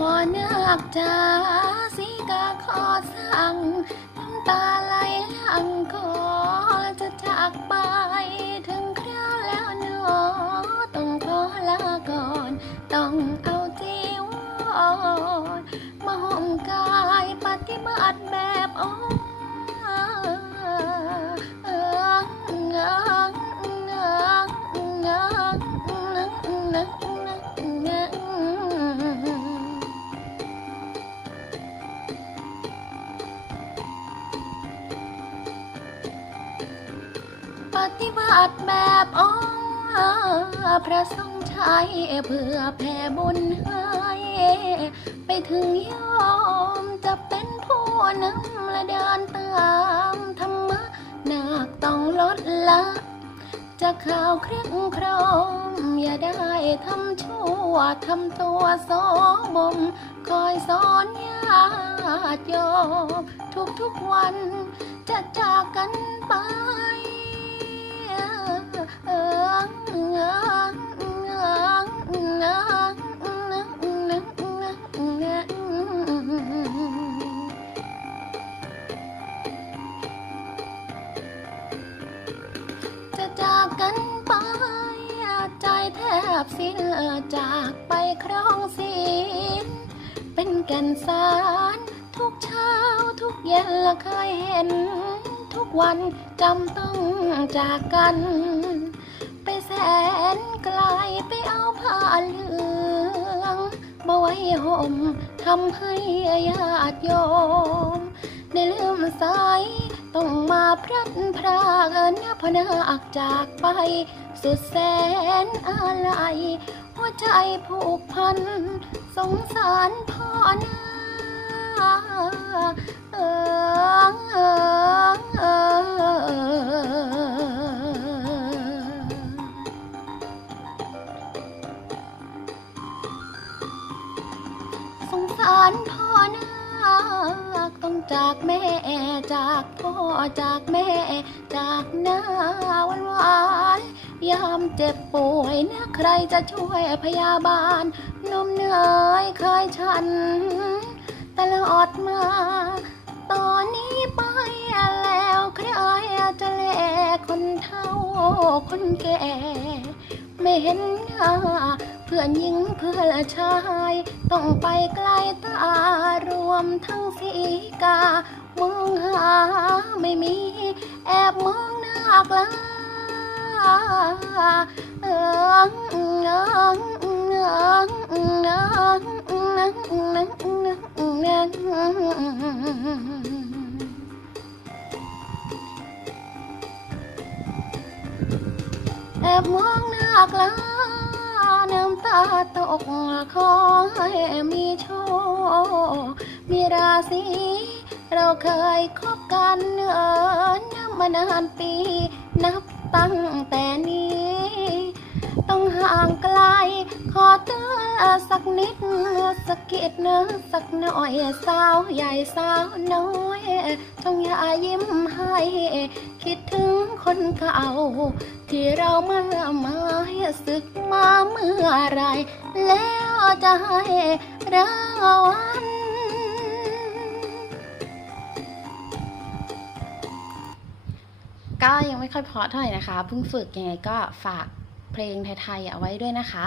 วอนักจ๋าสีกาขอสั่งน้ำตาไหลหลังขอจะจากไป มาหอมกายปฏิบัติแบบอ้อปฏิบัติแบบอ้อพระทรงใช้เพื่อแผ่บุญให้ ไปถึงโยมจะเป็นผู้นำและเดินตามธรรมะหนาคต้องลดละ จะข่าวเคร่งครมอย่าได้ทำชั่วทำตัวโสมมคอยสอนญาติโยมทุกทุกวันจะจากกันไปเอิงเออ บสิ้นจากไปครองศีลเป็นแก่นสารทุกเช้าทุกเย็นละเคยเห็น ทุกวันจำต้องจากกัน ไปแสนไกลไปเอาผ้าเหลืองมาไว้ห่มทำให้ญาติโยม ได้ลืมสาย ต้องมาพลัดพรากเอินพนาอักจากไป สุดแสนอะไรหัวใจผูกพัน สงสารพ่อนาเอิงเอิงเอิงสงสารพ่อนา คต้องจากแม่จากพ่อจากแม่ จากหน้าวันวานยามเจ็บป่วยนะใครจะช่วยพยาบาลนมเหนื่อยเคยฉัน ตลอดมา ตอนนี้ไปแล้วใครจะแลคนเฒ่าคนแก่ ไม่เห็นหน้าเพื่อนหญิงเพื่อนชาย ต้องไปไกลตารวมทั้งสีกามองหาไม่มี แอบมองหน้ากลาเอิงเอิง แอบมองหน้ากลาน้ำตาตกขอให้มีโชค มีราศีเราเคยคบกันเนิ่นมานานปี นับตั้งแต่นี้ ต้องห่างไกล ขอเตือนสักนิดสักกิดนะสักหน่อยสาวใหญ่สาวน้อยจงอย่ายิ้มให้คิดถึงคนเก่า ที่เราเมื่อมาศึกมาเมื่อไร แล้วจะให้ราวัลก็ยังไม่ค่อยเพราะเท่าไหร่นะคะเพิ่งฝึกยังไงก็ฝากเพลงไทยๆเอาไว้ด้วยนะคะ